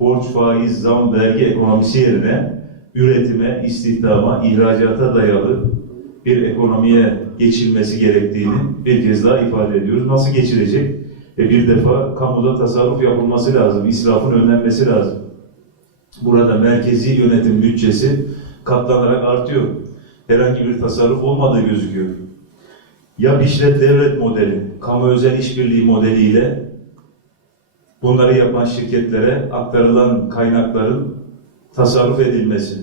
borç, faiz, zam, vergi ekonomisi yerine üretime, istihdama, ihracata dayalı bir ekonomiye geçilmesi gerektiğini bir kez daha ifade ediyoruz. Nasıl geçilecek? E bir defa kamuda tasarruf yapılması lazım, israfın önlenmesi lazım. Burada merkezi yönetim bütçesi katlanarak artıyor. Herhangi bir tasarruf olmadığı gözüküyor. Ya işlet devlet modeli, kamu özel işbirliği modeliyle bunları yapan şirketlere aktarılan kaynakların tasarruf edilmesi,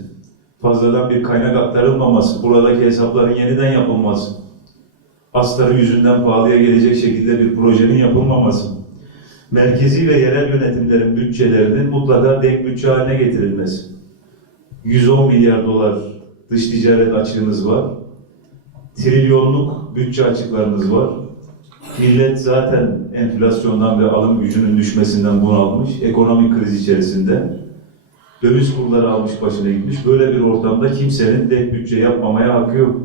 fazladan bir kaynak aktarılmaması, buradaki hesapların yeniden yapılması, astarı yüzünden pahalıya gelecek şekilde bir projenin yapılmaması, merkezi ve yerel yönetimlerin bütçelerinin mutlaka denk bütçe haline getirilmesi. 110 milyar dolar dış ticaret açığınız var. Trilyonluk bütçe açıklarınız var. Millet zaten enflasyondan ve alım gücünün düşmesinden bunalmış. Ekonomik kriz içerisinde. Döviz kurları almış başına gitmiş. Böyle bir ortamda kimsenin denk bütçe yapmamaya hakkı yok.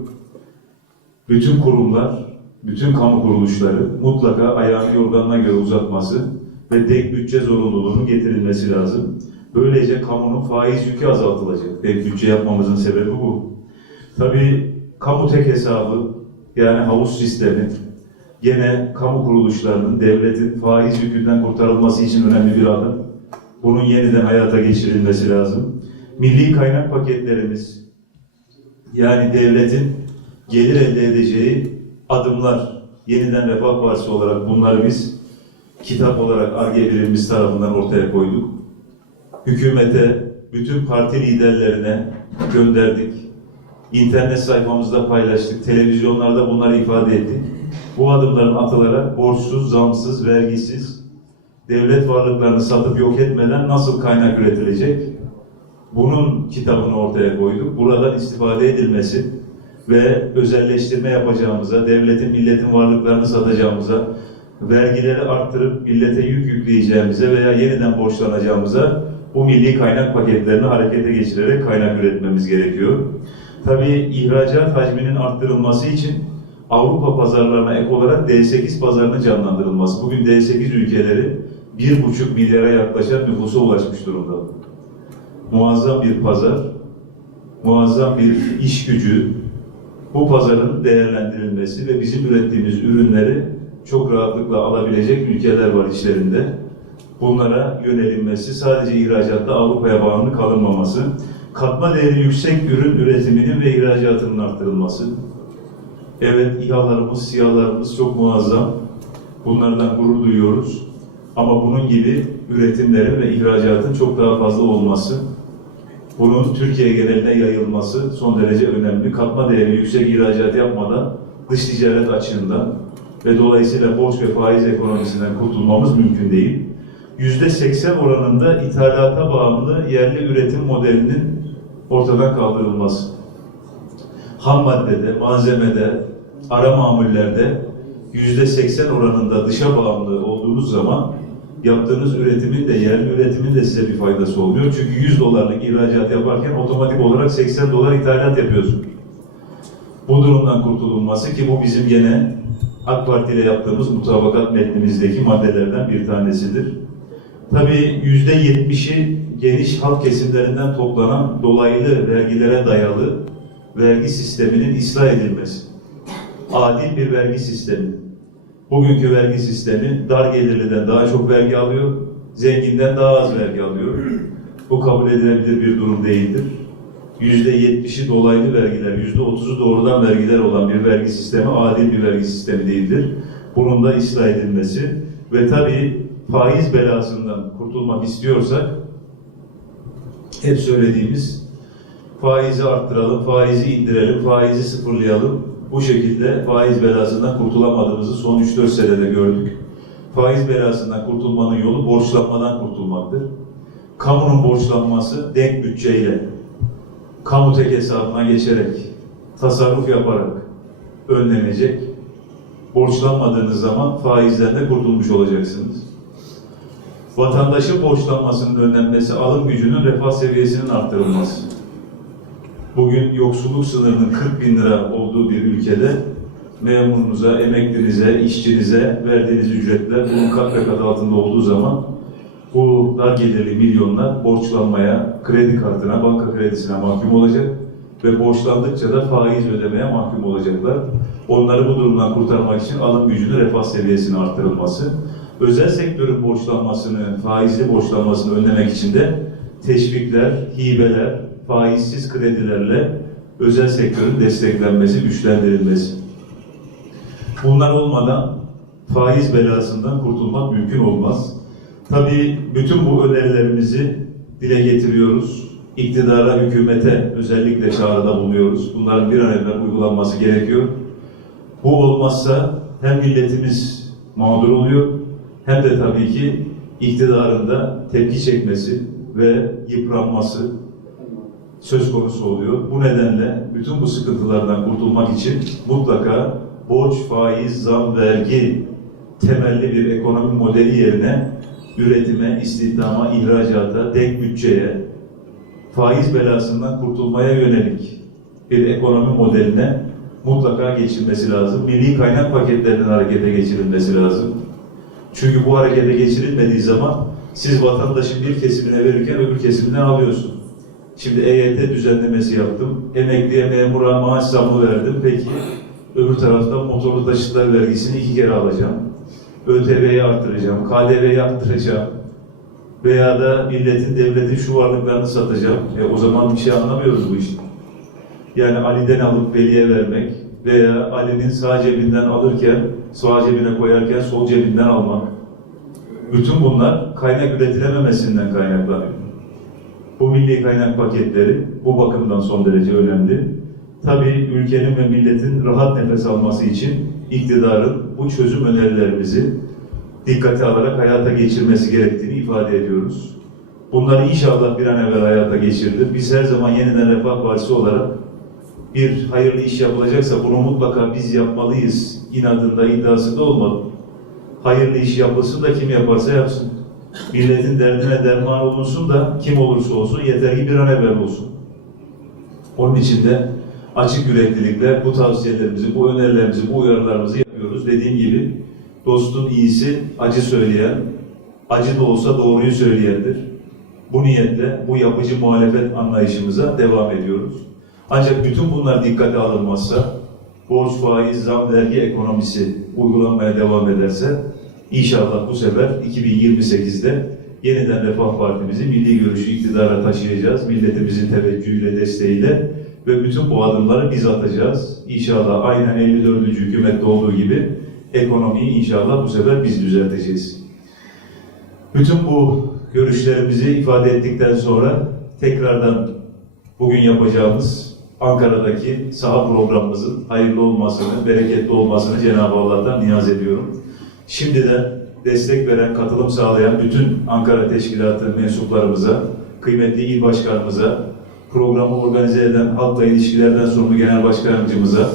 Bütün kurumlar, bütün kamu kuruluşları mutlaka ayağını yorganına göre uzatması ve denk bütçe zorunluluğunun getirilmesi lazım. Böylece kamunun faiz yükü azaltılacak. Denk bütçe yapmamızın sebebi bu. Tabii kamu tek hesabı yani havuz sistemi gene kamu kuruluşlarının, devletin faiz yükünden kurtarılması için önemli bir adım. Bunun yeniden hayata geçirilmesi lazım. Milli kaynak paketlerimiz yani devletin gelir elde edeceği adımlar yeniden Refah Partisi olarak bunları biz kitap olarak ARGE birimimiz tarafından ortaya koyduk. Hükümete, bütün parti liderlerine gönderdik. İnternet sayfamızda paylaştık, televizyonlarda bunları ifade ettik. Bu adımların atılarak borçsuz, zamsız, vergisiz, devlet varlıklarını satıp yok etmeden nasıl kaynak üretilecek? Bunun kitabını ortaya koyduk. Buradan istifade edilmesi ve özelleştirme yapacağımıza, devletin, milletin varlıklarını satacağımıza, vergileri arttırıp millete yük yükleyeceğimize veya yeniden borçlanacağımıza bu milli kaynak paketlerini harekete geçirerek kaynak üretmemiz gerekiyor. Tabii ihracat hacminin arttırılması için Avrupa pazarlarına ek olarak D8 pazarının canlandırılması. Bugün D8 ülkeleri 1,5 milyara yaklaşan nüfusa ulaşmış durumda. Muazzam bir pazar, muazzam bir iş gücü, bu pazarın değerlendirilmesi ve bizim ürettiğimiz ürünleri çok rahatlıkla alabilecek ülkeler var içlerinde. Bunlara yönelinmesi, sadece ihracatta Avrupa'ya bağımlı kalınmaması, katma değeri yüksek ürün üretiminin ve ihracatının arttırılması. Evet, İHA'larımız, SİHA'larımız çok muazzam. Bunlardan gurur duyuyoruz. Ama bunun gibi üretimlerin ve ihracatın çok daha fazla olması, bunun Türkiye geneline yayılması son derece önemli. Katma değeri yüksek ihracat yapmadan dış ticaret açığından ve dolayısıyla borç ve faiz ekonomisinden kurtulmamız mümkün değil. Yüzde seksen oranında ithalata bağımlı yerli üretim modelinin ortadan kaldırılması. Ham maddede, malzemede, ara mamullerde yüzde seksen oranında dışa bağımlı olduğunuz zaman yaptığınız üretimin de yerli üretimin de size bir faydası olmuyor. Çünkü 100 dolarlık ihracat yaparken otomatik olarak 80 dolar ithalat yapıyorsun. Bu durumdan kurtulunması ki bu bizim gene AK Parti ile yaptığımız mutabakat metnimizdeki maddelerden bir tanesidir. Tabii yüzde yetmişi geniş halk kesimlerinden toplanan dolaylı vergilere dayalı vergi sisteminin ıslah edilmesi. Adil bir vergi sistemi. Bugünkü vergi sistemi dar gelirliden daha çok vergi alıyor, zenginden daha az vergi alıyor. Bu kabul edilebilir bir durum değildir. Yüzde yetmişi dolaylı vergiler, yüzde otuzu doğrudan vergiler olan bir vergi sistemi adil bir vergi sistemi değildir. Bunun da ıslah edilmesi ve tabii faiz belasından kurtulmak istiyorsak hep söylediğimiz faizi arttıralım, faizi indirelim, faizi sıfırlayalım. Bu şekilde faiz belasından kurtulamadığımızı son 3-4 senede gördük. Faiz belasından kurtulmanın yolu borçlanmadan kurtulmaktır. Kamunun borçlanması denk bütçeyle, kamu tek hesabına geçerek, tasarruf yaparak önlenecek. Borçlanmadığınız zaman faizlerden kurtulmuş olacaksınız. Vatandaşın borçlanmasının önlenmesi, alım gücünün refah seviyesinin arttırılması. Bugün yoksulluk sınırının 40 bin lira olduğu bir ülkede memurunuza, emeklinize, işçinize verdiğiniz ücretler bunun kat ve kat altında olduğu zaman bu dar gelirli milyonlar borçlanmaya, kredi kartına, banka kredisine mahkum olacak ve borçlandıkça da faiz ödemeye mahkum olacaklar. Onları bu durumdan kurtarmak için alım gücünü, refah seviyesinin arttırılması, özel sektörün borçlanmasını, faizli borçlanmasını önlemek için de teşvikler, hibeler, faizsiz kredilerle özel sektörün desteklenmesi, güçlendirilmesi. Bunlar olmadan faiz belasından kurtulmak mümkün olmaz. Tabii bütün bu önerilerimizi dile getiriyoruz. İktidara, hükümete özellikle çağrıda bulunuyoruz. Bunların bir an evvel uygulanması gerekiyor. Bu olmazsa hem milletimiz mağdur oluyor hem de tabii ki iktidarın da tepki çekmesi ve yıpranması söz konusu oluyor. Bu nedenle bütün bu sıkıntılardan kurtulmak için mutlaka borç, faiz, zam, vergi temelli bir ekonomi modeli yerine üretime, istihdama, ihracata, denk bütçeye, faiz belasından kurtulmaya yönelik bir ekonomi modeline mutlaka geçilmesi lazım. Milli kaynak paketlerinin harekete geçirilmesi lazım. Çünkü bu harekete geçirilmediği zaman siz vatandaşın bir kesimine verirken öbür kesiminden alıyorsun. Şimdi EYT düzenlemesi yaptım. Emekliye, memura maaş zammı verdim. Peki öbür taraftan motorlu taşıtlar vergisini iki kere alacağım. ÖTV'yi arttıracağım, KDV'yi arttıracağım. Veya da milletin, devletin şu varlıklarını satacağım. E, o zaman bir şey anlamıyoruz bu işten. Yani Ali'den alıp Veli'ye vermek veya Ali'nin sağ cebinden alırken, sağ cebine koyarken sol cebinden almak. Bütün bunlar kaynak üretilememesinden kaynaklanıyor. Bu milli kaynak paketleri bu bakımdan son derece önemli. Tabii ülkenin ve milletin rahat nefes alması için iktidarın bu çözüm önerilerimizi dikkate alarak hayata geçirmesi gerektiğini ifade ediyoruz. Bunları inşallah bir an evvel hayata geçirilir. Biz her zaman yeniden Refah Partisi olarak bir hayırlı iş yapılacaksa bunu mutlaka biz yapmalıyız inadında, iddiasında olmalı. Hayırlı iş yapılsın da kim yaparsa yapsın. Milletin derdine derman olunsun da kim olursa olsun yeter ki bir an evvel olsun. Onun için de açık yüreklilikle bu tavsiyelerimizi, bu önerilerimizi, bu uyarılarımızı yapıyoruz. Dediğim gibi dostun iyisi acı söyleyen, acı da olsa doğruyu söyleyendir. Bu niyetle bu yapıcı muhalefet anlayışımıza devam ediyoruz. Ancak bütün bunlar dikkate alınmazsa, borç, faiz, zam, vergi ekonomisi uygulanmaya devam ederse, inşallah bu sefer 2028'de yeniden Refah Partimizi milli görüşü iktidara taşıyacağız. Milletimizin teveccühüyle, desteğiyle ve bütün bu adımları biz atacağız. İnşallah aynen 54. hükümette olduğu gibi ekonomiyi inşallah bu sefer biz düzelteceğiz. Bütün bu görüşlerimizi ifade ettikten sonra tekrardan bugün yapacağımız Ankara'daki saha programımızın hayırlı olmasını, bereketli olmasını Cenab-ı Allah'tan niyaz ediyorum. Şimdiden destek veren, katılım sağlayan bütün Ankara Teşkilatı mensuplarımıza, kıymetli il başkanımıza, programı organize eden Halkla İlişkilerden Sorumlu Genel Başkanımıza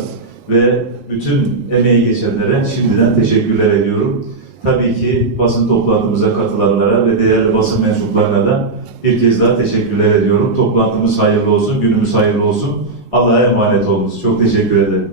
ve bütün emeği geçenlere şimdiden teşekkürler ediyorum. Tabii ki basın toplantımıza katılanlara ve değerli basın mensuplarına da bir kez daha teşekkürler ediyorum. Toplantımız hayırlı olsun, günümüz hayırlı olsun. Allah'a emanet olunuz. Çok teşekkür ederim.